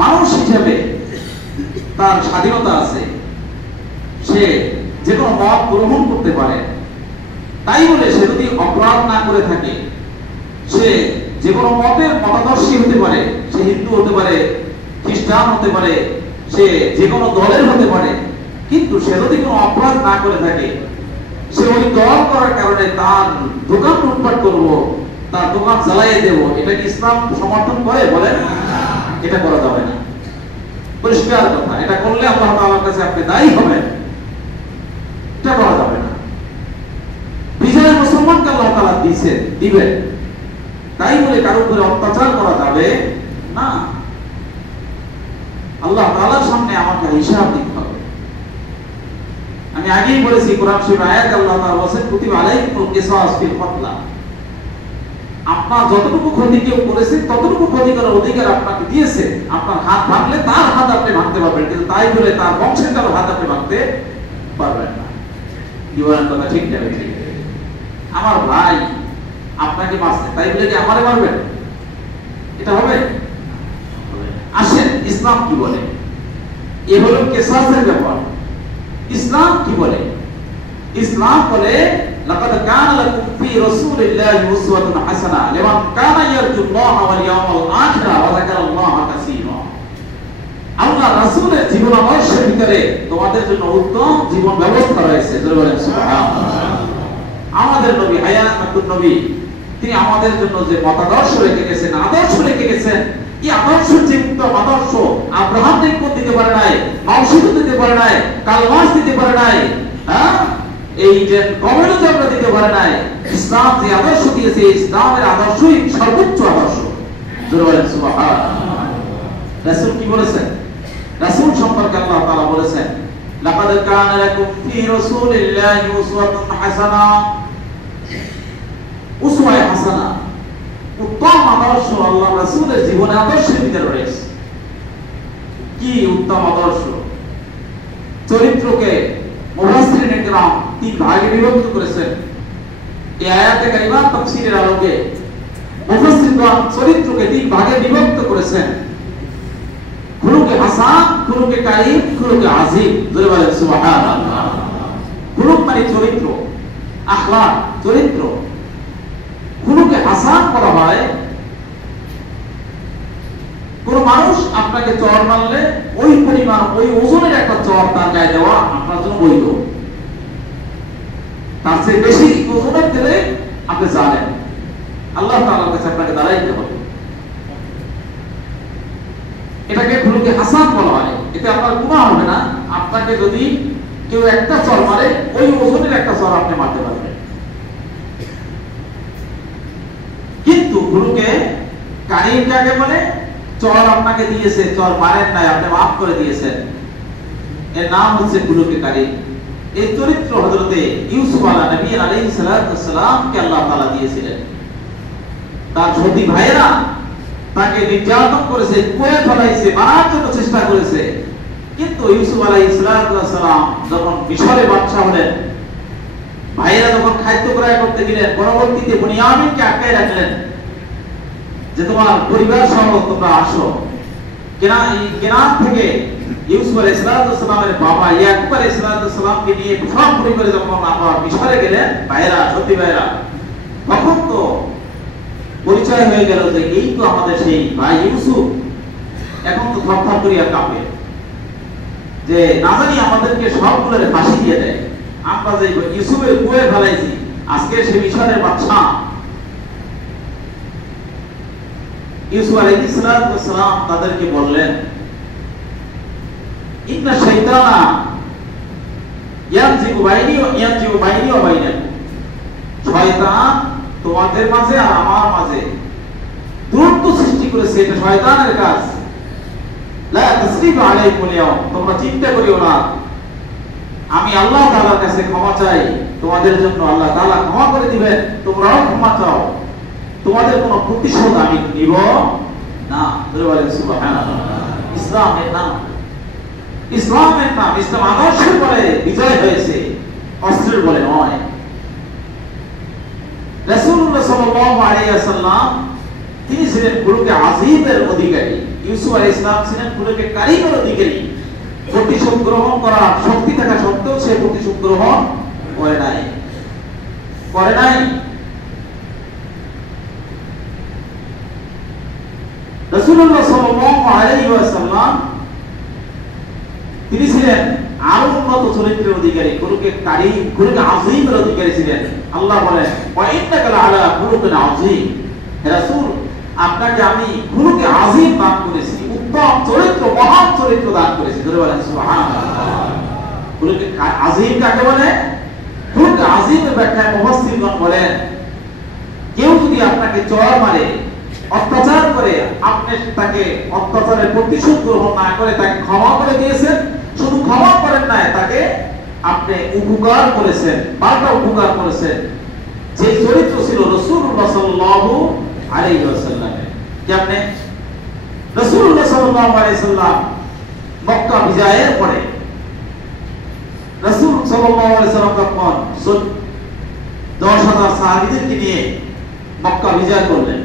মানুষ হিসেবে তার স্বাধীনতা আছে, সে যে কোনো মত গ্রহণ করতে পারে। তাই বলে সে যদি অপরাধ না করে থাকে, সে যে কোনো মতের মতাদর্শী হতে পারে, সে হিন্দু হতে পারে, খ্রিস্টান হতে পারে, সে যে কোনো দলের হতে পারে, কিন্তু সে যদি কোনো অপরাধ না করে থাকে, সে ওই দল করার কারণে তার দোকান লুটপাট করবো, তার দোকান জ্বালাইয়ে দেবো, এটা কি ইসলাম সমর্থন করে? বলেন, এটা করা যাবে না। পরিষ্কার কথা, এটা করলে আল্লাহ তাআলার কাছে আপনি দায়ী হবেন, এটা করা যাবে না। বিজয় মুসলমানকে আল্লাহ তাআলা দিবেন, তাই বলে কারো উপরে অত্যাচার করা যাবে না। আল্লাহ তাআলার সামনে আমাকে হিসাব দিতে হবে। আমি আগেই বলেছি, কোরআন শরীফ আয়াত আল্লাহ তাআলা বলেছেন, কুতিবা আলাইকুমুল কিসাস ফিল কতলা। আপনার যতটুকু ক্ষতি কেউ করেছে ততটুকু ক্ষতি করার অধিকার আপনাকে দিয়েছে। আপনার হাত ভাঙলে তার হাত আপনি ভাঙতে পারবেন, কিন্তু তাই বলে তার বংশের কারো হাত আপনি ভাঙতে পারবেন না। কি বলেন কথা ঠিক না? আমার ভাই আপনাকে মারছে, তাই বলে কি আমারে মারবেন? এটা হবে? আসেন ইসলাম কি বলে। এ হলো কিসাসের ব্যাপার। ইসলাম কি বলে? ইসলাম বলে, লাকাদ কানা লাকুম ফি রাসূলিল্লাহি উসওয়াতুন হাসানাহ লিমান কানা ইয়ারজুল্লাহা ওয়াল ইয়াওমাল আখিরা ওয়া যাকারাল্লাহা কাসীরা। আল্লাহ রাসূলের জীবন আদর্শের ভিতরে তোমাদের জন্য উত্তম জীবন ব্যবস্থা রয়েছে। জোরে বলেন সুবহানাল্লাহ। আমাদের নবী হায়াতুন নবী, তিনি আমাদের জন্য যে মতাদর্শ রেখে গেছেন, আদর্শ রেখে গেছেন, এই আদর্শ যে উত্তম আদর্শ আব্রাহাম লিঙ্কন দিতে পারে নাই, মাউসিদু দিতে পারে নাই, কালমাস দিতে পারে নাই, এই যে কমিউনিজম আমরা দিতে পারে নাই। ইসলাম যে আদর্শ দিয়েছে, ইসলামের আদর্শই সর্বোচ্চ আদর্শ। জোরে বলেন সুবহানাল্লাহ। রাসূল কি বলেছেন? রাসূল সম্পর্কে আল্লাহ তাআলা বলেছেন, লাকাদ কানা লাকুম ফি রাসূলিল্লাহি উসওয়াতুন হাসানাহ। উসওয়া হাসানাহ, উত্তম আদর্শ আল্লাহ রাসূলের জীবনে আদর্শের ভিতরে রয়েছে। কি উত্তম আদর্শ? চরিত্রকে মুফাসসিরিন ইকরাম তিন ভাগে বিভক্ত করেছেন। এই আয়াতে কারিমা তাফসীরের আলোকে মুফাসসিরগণ চরিত্রকে তিন ভাগে বিভক্ত করেছেন। খুলুকে হাসান, খুলুকে কারীম, খুলুকে আযীম। জোরে বলেন সুবহানাল্লাহ। খুলুক মানে চরিত্র, আখলাক চরিত্র। খুলুকে হাসান করা হয় কোন মানুষ আপনাকে চর মারলে ওই পরিমাণ, ওই ওজনের একটা চর তার গায়ে দেওয়া আপনার জন্য বৈধ। তার চেয়ে বেশি ওজনের দিলে আপনি জানেন আল্লাহ তাআলার কাছে আপনাকে দাঁড়াইতে হবে। এটাকে খুলুকে হাসান বলা হয়। এতে আপনার গুনাহ হবে না। আপনাকে যদি কেউ একটা চর মারে, ওই ওজনের একটা চর আপনি মারতে পারবেন। কিন্তু গুরুকে কারীম কাকে বলে? চর আপনাকে দিয়েছে, চর মারেন নাই, আপনি মাফ করে দিয়েছেন, এর নাম হচ্ছে গুরুকে কারীম। এই চরিত্র হযরতে ইউসুফ আলাইহিস সালাম কে আল্লাহ তাআলা দিয়েছিলেন। তার সতী ভাইরা তাকে নির্যাতন করেছে, কুয়ে ফেলাইছে, মারার জন্য চেষ্টা করেছে, কিন্তু ইউসুফ আলাইহিস সালাম যখন মিশরে বাদশা হলেন, ভাইরা যখন খাদ্য ক্রয় করতে গেলেন, পরবর্তীতে বুনিয়ামিনকে আটকায় রাখলেন যে তোমার পরিবার সহ তোমরা আসো। কেনান থেকে ইউসুফ আলাইহিস সালামের বাবা ইয়াকুব আলাইহিস সালামকে নিয়ে সব পরিবারে যখন আবার মিশরে গেলেন, ভাইরা সতী ভাইরা, তখন তো পরিচয় হয়ে গেল যে এই তো আমাদের সেই ভাই ইউসুফ। এখন তো থরথর করিয়া কাঁপে যে না জানি আমাদেরকে সবগুলোরে ফাঁসি দিয়ে দেয়। আমরা যে ইউসুফের কুয়ে ফেলাইছি, আজকে সে মিশরের বাদশা। ইউসুফ আলাইহিস সালাম তাদেরকে বললেন, ইন্না শাইতানা ইয়ানজিবু বাইনি ওয়া বাইনাকুম। শয়তান তোমাদের মাঝে আর আমার মাঝে দূরত্ব সৃষ্টি করেছে, এটা শয়তানের কাজ। লা তাসরিবা আলাইকুম ইয়াউম, তোমরা চিন্তা করিও না, আমি আল্লাহ তাআলার কাছে ক্ষমা চাই তোমাদের জন্য, আল্লাহ তাআলা ক্ষমা করে দিবেন, তোমরাও ক্ষমা চাও, তোমাদের কোনো প্রতিশোধ আমি নিব না। বলেন সুবহানাল্লাহ। ইসলামের নাম, ইসলামের নাম, ইসলাম আদর্শের বলে বিজয় হয়েছে, অস্ত্রের বলে নয়। রাসূলুল্লাহ সাল্লাল্লাহু আলাইহি ওয়াসাল্লাম তিনি ছিলেন খুলুকে আযীমের অধিকারী। ইউসুফ আলাইহিস সালাম ছিলেন খুলুকে কারিমের অধিকারী। প্রতিশোধ গ্রহণ করার শক্তি থাকা সত্ত্বেও সে প্রতিশোধ গ্রহণ করে নাই। রাসূলুল্লাহ সাল্লাল্লাহু আলাইহি ওয়াসাল্লাম তিনি ছিলেন আরো উন্নত চরিত্রের অধিকারী, খুলুকে কারীম, খুলুকে আযীমের অধিকারী ছিলেন। আল্লাহ বলেন ওয়া ইন্নাকা লাআলা খুলুকিন আযীম, হে রাসূল আপনাকে আমি খুলুকে আযীম দান করেছি, উত্তম চরিত্র, মহান চরিত্র দান করেছি। ধরে বলেন সুবহানাল্লাহ। খুলুকে আযীম কাকে বলে? খুলুকে আযীমের ব্যাখ্যায় মুফাসসিরগণ বলেন কেউ যদি আপনাকে চড় মারে, অত্যাচার করে, আপনি তাকে অত্যাচারের প্রতিশোধ গ্রহণ না করে তাকে ক্ষমা করে দিয়েছেন, শুধু ক্ষমা করেন না, তাকে আপনি উপকার করেছেন, পাল্টা উপকার করেছেন। যে চরিত্র ছিল রাসূলুল্লাহ সাল্লাল্লাহু আলাইহি ওয়াসাল্লামের। যেমন রাসূলুল্লাহ সাল্লাল্লাহু আলাইহি সাল্লাম মক্কা বিজয়ের পরে রাসূল সাল্লাল্লাহু আলাইহি সাল্লাম তখন 10,000 সাহাবীদেরকে নিয়ে মক্কা বিজয় করলেন।